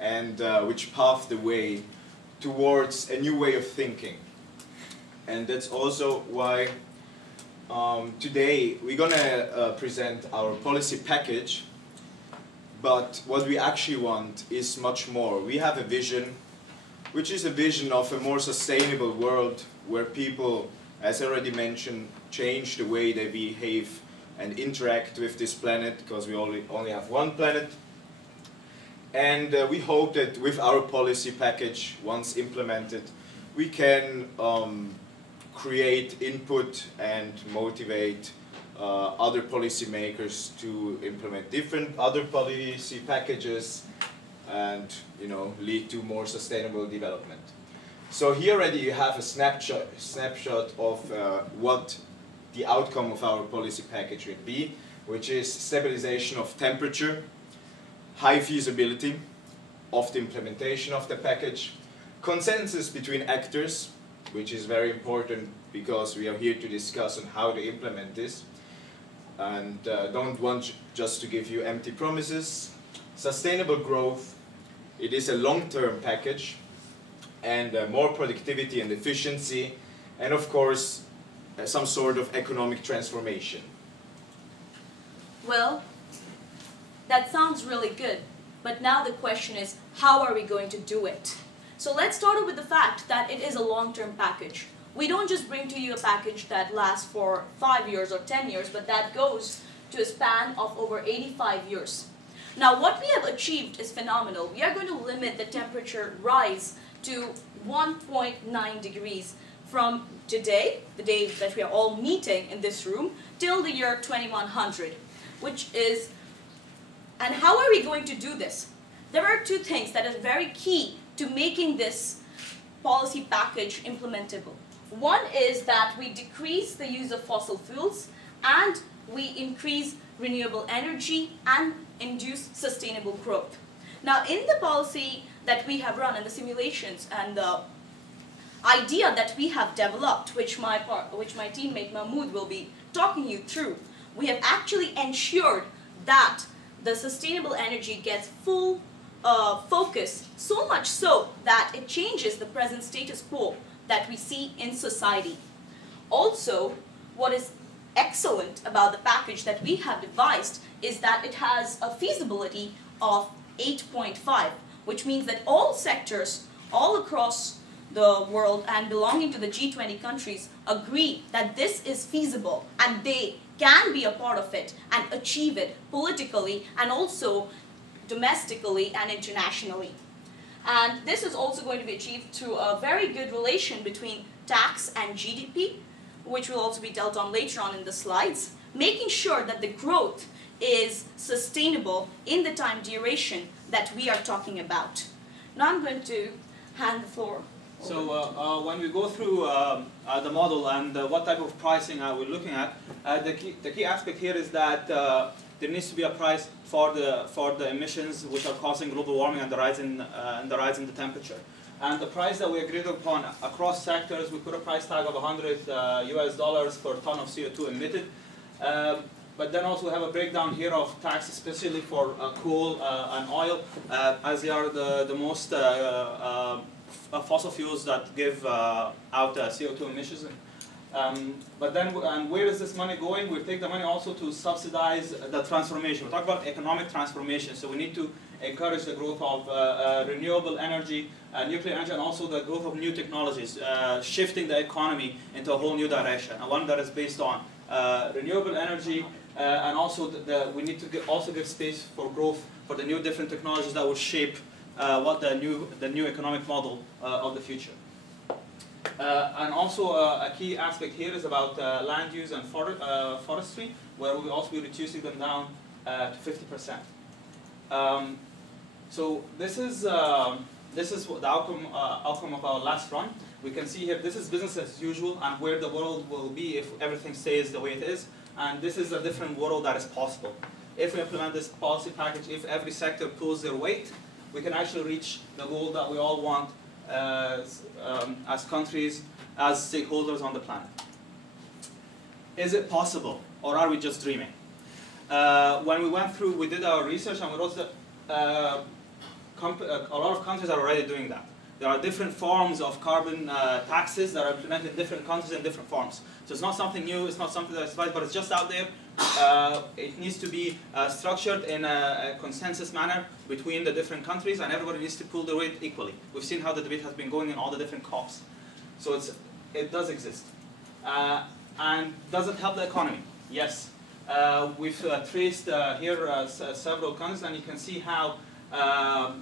and which paved the way towards a new way of thinking. And that's also why today we're gonna present our policy package, but what we actually want is much more. We have a vision, which is a vision of a more sustainable world where people, as I already mentioned, change the way they behave and interact with this planet, because we only have one planet. And we hope that with our policy package, once implemented, we can create input and motivate other policymakers to implement different other policy packages and, you know, lead to more sustainable development. So here already you have a snapshot of what the outcome of our policy package would be, which is stabilization of temperature, high feasibility of the implementation of the package, consensus between actors, which is very important because we are here to discuss on how to implement this, and don't want just to give you empty promises. Sustainable growth, it is a long-term package, and more productivity and efficiency, and of course some sort of economic transformation. Well, that sounds really good, but now the question is, how are we going to do it? So let's start with the fact that it is a long-term package. We don't just bring to you a package that lasts for 5 years or 10 years, but that goes to a span of over 85 years. Now, what we have achieved is phenomenal. We are going to limit the temperature rise to 1.9 degrees from today, the day that we are all meeting in this room, till the year 2100, which is, and how are we going to do this? There are two things that are very key to making this policy package implementable. One is that we decrease the use of fossil fuels and we increase renewable energy and induce sustainable growth. Now, in the policy that we have run and the simulations and the idea that we have developed, which my teammate Mahmoud will be talking you through, we have actually ensured that the sustainable energy gets full focus, so much so that it changes the present status quo that we see in society. Also, what is excellent about the package that we have devised is that it has a feasibility of 8.5, which means that all sectors all across the world and belonging to the G20 countries agree that this is feasible and they can be a part of it and achieve it politically and also domestically and internationally. And this is also going to be achieved through a very good relation between tax and GDP, which will also be dealt on later on in the slides, making sure that the growth is sustainable in the time duration that we are talking about. Now I'm going to hand the floor over. So when we go through the model and what type of pricing are we looking at, the key aspect here is that there needs to be a price for the emissions which are causing global warming and the rise in the temperature. And the price that we agreed upon across sectors, we put a price tag of $100 US per ton of CO2 emitted. But then also we have a breakdown here of tax, especially for coal and oil, as they are the most fossil fuels that give out CO2 emissions. But then, and where is this money going? We take the money also to subsidize the transformation. We talk about economic transformation, so we need to encourage the growth of renewable energy, nuclear energy, and also the growth of new technologies, shifting the economy into a whole new direction, and one that is based on renewable energy, and also we need to also give space for growth for the new different technologies that will shape what the new economic model of the future. And also a key aspect here is about land use and forestry, where we will also be reducing them down to 50%. So this is the outcome of our last run. We can see here this is business as usual and where the world will be if everything stays the way it is. And this is a different world that is possible. If we implement this policy package, if every sector pulls their weight, we can actually reach the goal that we all want as countries, as stakeholders on the planet. Is it possible, or are we just dreaming? When we went through, we did our research and we wrote a lot of countries are already doing that. There are different forms of carbon taxes that are implemented in different countries in different forms. So it's not something new, it's not something that's advised, but it's just out there. It needs to be structured in a consensus manner between the different countries, and everybody needs to pull the weight equally. We've seen how the debate has been going in all the different COPs. So it does exist. And does it help the economy? Yes. We've traced here several countries, and you can see how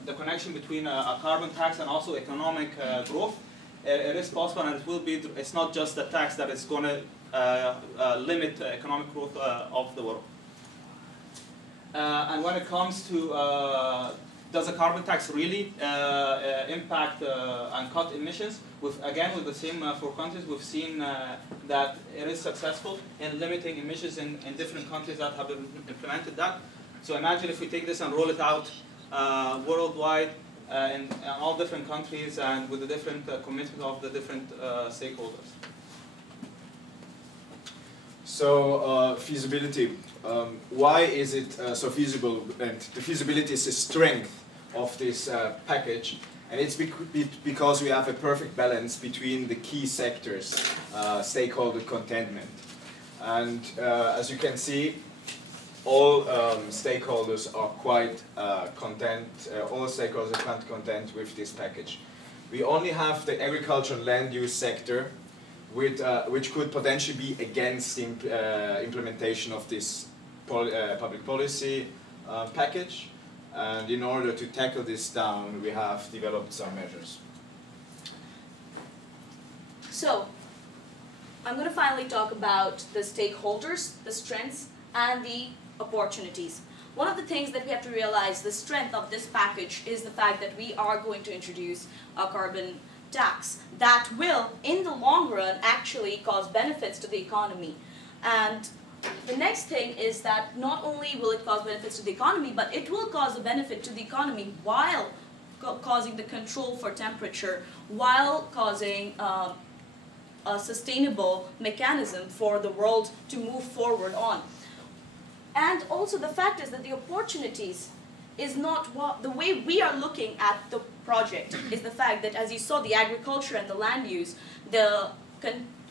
the connection between a carbon tax and also economic growth, it is possible, and it will be. It's not just a tax that is going to limit economic growth of the world. And when it comes to does a carbon tax really impact and cut emissions? With the same 4 countries, we've seen that it is successful in limiting emissions in different countries that have implemented that. So imagine if we take this and roll it out worldwide in all different countries and with the different commitment of the different stakeholders. So feasibility. Why is it so feasible? And the feasibility is the strength of this package. And it's because we have a perfect balance between the key sectors, stakeholder contentment. And as you can see, all stakeholders are quite content, all stakeholders are quite content with this package. We only have the agriculture and land use sector, which could potentially be against the implementation of this public policy package. And in order to tackle this down, we have developed some measures. So, I'm going to finally talk about the stakeholders, the strengths, and the opportunities. One of the things that we have to realize, the strength of this package, is the fact that we are going to introduce a carbon tax that will, in the long run, actually cause benefits to the economy. And the next thing is that not only will it cause benefits to the economy, but it will cause a benefit to the economy while causing the control for temperature, while causing a sustainable mechanism for the world to move forward on. And also the fact is that the opportunities is not what, the way we are looking at the project is the fact that, as you saw, the agriculture and the land use, the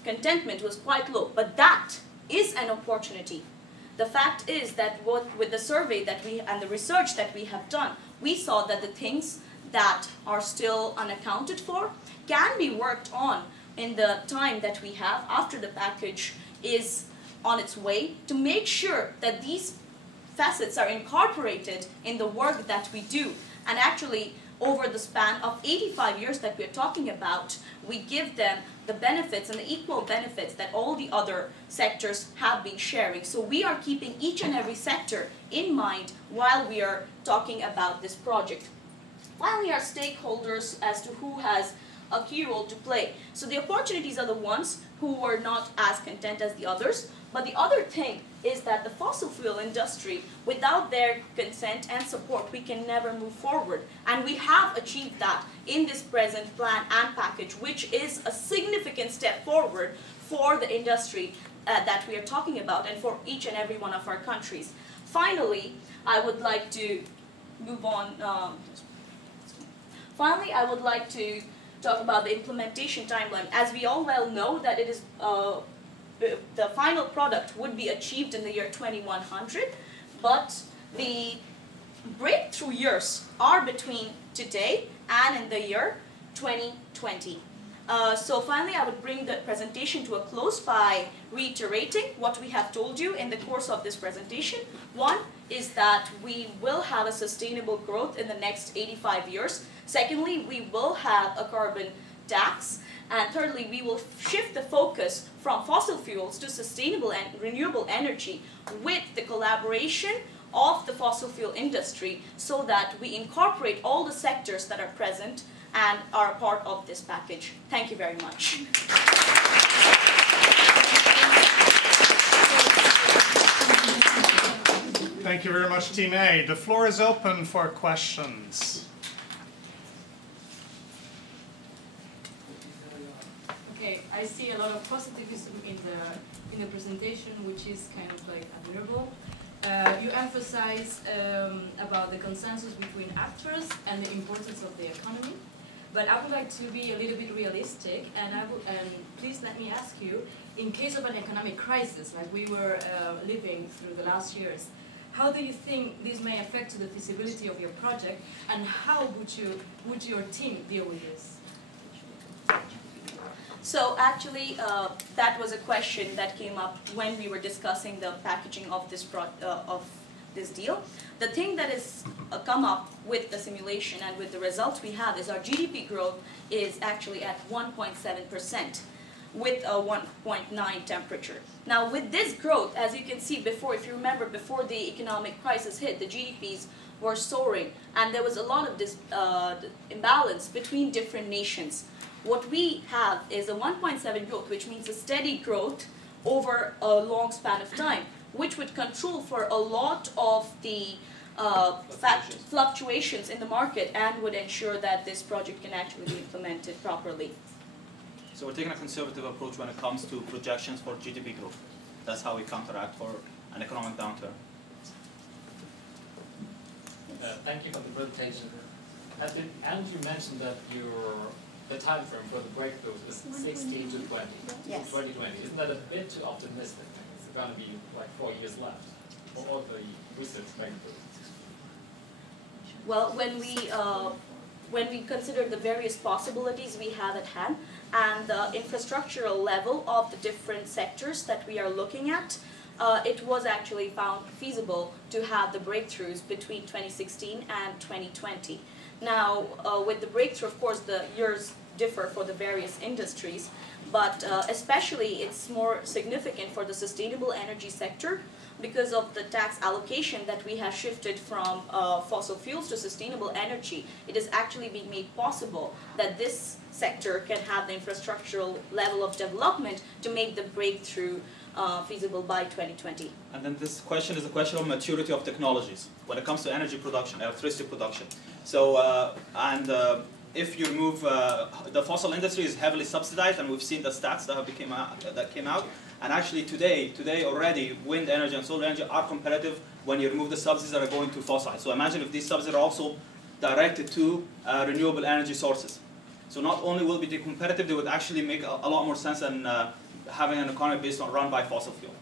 contentment was quite low, but that is an opportunity. The fact is that with the survey that and the research that we have done, we saw that the things that are still unaccounted for can be worked on in the time that we have after the package is on its way, to make sure that these facets are incorporated in the work that we do. And actually, over the span of 85 years that we're talking about, we give them the benefits and the equal benefits that all the other sectors have been sharing. So we are keeping each and every sector in mind while we are talking about this project. Finally, our stakeholders as to who has a key role to play. So the opportunities are the ones who were not as content as the others. But the other thing is that the fossil fuel industry, without their consent and support, we can never move forward. And we have achieved that in this present plan and package, which is a significant step forward for the industry that we are talking about and for each and every one of our countries. Finally, I would like to move on. Finally, I would like to talk about the implementation timeline. As we all well know, that it is the final product would be achieved in the year 2100, but the breakthrough years are between today and in the year 2020. So finally, I would bring the presentation to a close by reiterating what we have told you in the course of this presentation. One is that we will have a sustainable growth in the next 85 years. Secondly, we will have a carbon tax. And thirdly, we will shift the focus from fossil fuels to sustainable and renewable energy with the collaboration of the fossil fuel industry so that we incorporate all the sectors that are present and are a part of this package. Thank you very much. Thank you very much, Team A. The floor is open for questions. Okay, I see a lot of positivism in the presentation, which is kind of like admirable. You emphasize about the consensus between actors and the importance of the economy. But I would like to be a little bit realistic, and please let me ask you, in case of an economic crisis like we were living through the last years, how do you think this may affect the feasibility of your project, and how would your team deal with this? So actually, that was a question that came up when we were discussing the packaging of this deal. The thing that has come up with the simulation and with the results we have is our GDP growth is actually at 1.7% with a 1.9 temperature. Now with this growth, as you can see before, if you remember before the economic crisis hit, the GDPs were soaring and there was a lot of this imbalance between different nations. What we have is a 1.7 growth, which means a steady growth over a long span of time, which would control for a lot of the fluctuations in the market and would ensure that this project can actually be implemented properly. So we're taking a conservative approach when it comes to projections for GDP growth. That's how we counteract for an economic downturn. Thank you for the presentation. At the end, you mentioned that the time frame for the breakthrough is 16 to 20. Yes. 2020. Isn't that a bit too optimistic? It's going to be like 4 years left for all the research breakthroughs. Well, when we consider the various possibilities we have at hand and the infrastructural level of the different sectors that we are looking at, it was actually found feasible to have the breakthroughs between 2016 and 2020. Now, with the breakthrough, of course, the years differ for the various industries, but especially it's more significant for the sustainable energy sector because of the tax allocation that we have shifted from fossil fuels to sustainable energy. It is actually being made possible that this sector can have the infrastructural level of development to make the breakthrough feasible by 2020. And then this question is a question of maturity of technologies when it comes to energy production, electricity production. So, if you remove, the fossil industry is heavily subsidized, and we've seen the stats that came out. And actually today already, wind energy and solar energy are competitive when you remove the subsidies that are going to fossil. So imagine if these subsidies are also directed to renewable energy sources. So not only will be competitive, they would actually make a lot more sense than having an economy based on run by fossil fuel.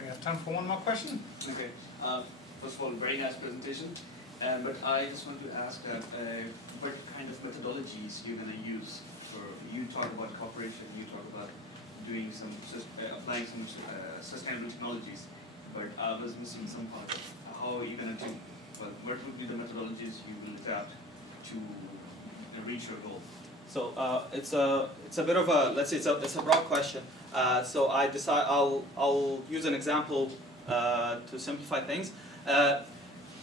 We have time for one more question. Okay. First of all, very nice presentation. But I just want to ask that what kind of methodologies you're going to use for, you talk about cooperation, you talk about doing some, applying some sustainable technologies, but I was missing some part of how are you going to do, well, what would be the methodologies you will adapt to reach your goal? So it's a bit of a, let's say it's a broad question. So I decide I'll use an example to simplify things.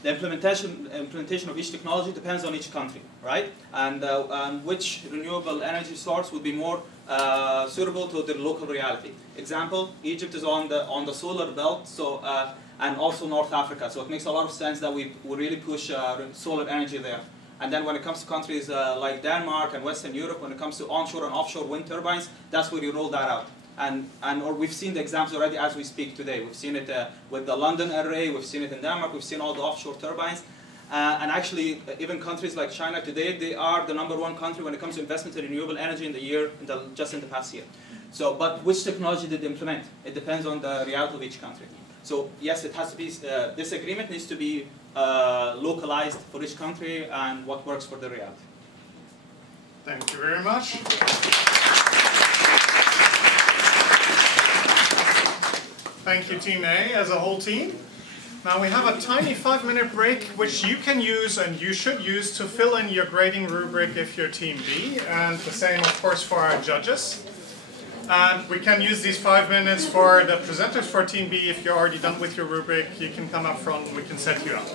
The implementation of each technology depends on each country, right? And which renewable energy source would be more suitable to their local reality. Example: Egypt is on the solar belt, so and also North Africa. So it makes a lot of sense that we really push solar energy there. And then when it comes to countries like Denmark and Western Europe, when it comes to onshore and offshore wind turbines, that's where you roll that out. Or we've seen the examples already as we speak today. We've seen it with the London array, we've seen it in Denmark, we've seen all the offshore turbines. And actually, even countries like China today, they are the #1 country when it comes to investment in renewable energy in the year, just in the past year. So, but which technology did they implement? It depends on the reality of each country. So yes, it has to be, this agreement needs to be localized for each country and what works for the reality. Thank you very much. Thank you, Team A, as a whole team. Now we have a tiny 5-minute break, which you can use and you should use to fill in your grading rubric if you're Team B, and the same, of course, for our judges. And we can use these 5 minutes for the presenters for Team B. If you're already done with your rubric, you can come up front and we can set you up.